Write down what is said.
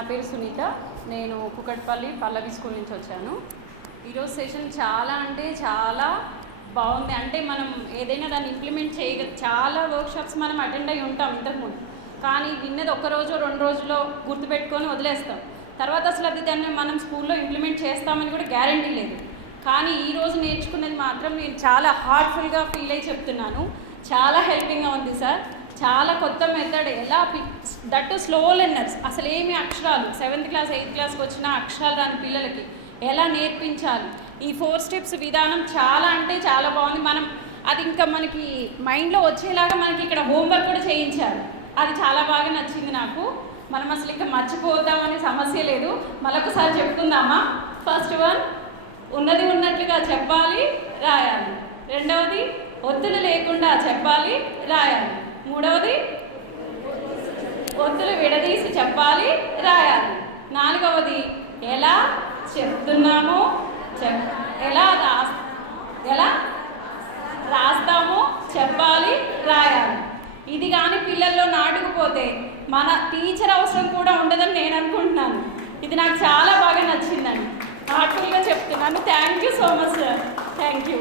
నా పేరు సునీత. నేను కుకట్పల్లి పల్లవి స్కూల్ నుంచి వచ్చాను. ఈరోజు సెషన్ చాలా అంటే చాలా బాగుంది. అంటే మనం ఏదైనా దాన్ని ఇంప్లిమెంట్ చాలా వర్క్షాప్స్ మనం అటెండ్ అయ్యి ఉంటాం ఇంతకుముందు, కానీ విన్నది ఒక్కరోజు 2 రోజుల్లో గుర్తుపెట్టుకొని వదిలేస్తాం. తర్వాత అసలు అది దాన్ని మనం స్కూల్లో ఇంప్లిమెంట్ చేస్తామని కూడా గ్యారంటీ లేదు. కానీ ఈరోజు నేర్చుకున్నది మాత్రం నేను చాలా హార్ట్ఫుల్గా ఫీల్ అయ్యి చెప్తున్నాను. చాలా హెల్పింగ్గా ఉంది సార్. చాలా కొత్త మెథడ్, ఎలా దట్టు స్లో లెర్నర్స్, అసలు ఏమి అక్షరాలు 7th క్లాస్ 8th క్లాస్కి వచ్చిన అక్షరాలు రాని పిల్లలకి ఎలా నేర్పించాలి, ఈ 4 స్టెప్స్ విధానం చాలా అంటే చాలా బాగుంది. మనం అది ఇంకా మనకి మైండ్లో వచ్చేలాగా మనకి ఇక్కడ హోంవర్క్ కూడా చేయించారు. అది చాలా బాగా నచ్చింది నాకు. మనం అసలు ఇంకా మర్చిపోద్దామనే సమస్య లేదు. మరొకసారి చెప్పుకుందామా? ఫస్ట్ వన్, ఉన్నది ఉన్నట్లుగా చెప్పాలి, రాయాలి. రెండవది, ఒత్తులు లేకుండా చెప్పాలి, రాయాలి. మూడవది, ఒత్తులు విడదీసి చెప్పాలి, రాయాలి. నాలుగవది, ఎలా చెప్తున్నామో ఎలా రాస్తామో చెప్పాలి, రాయాలి. ఇది కానీ పిల్లల్లో నాటుకుపోతే మన టీచర్ అవసరం కూడా ఉండదని నేను అనుకుంటున్నాను. ఇది నాకు చాలా బాగా నచ్చిందండి. హార్ట్ఫుల్గా చెప్తున్నాను. Thank you so much sir. Thank you.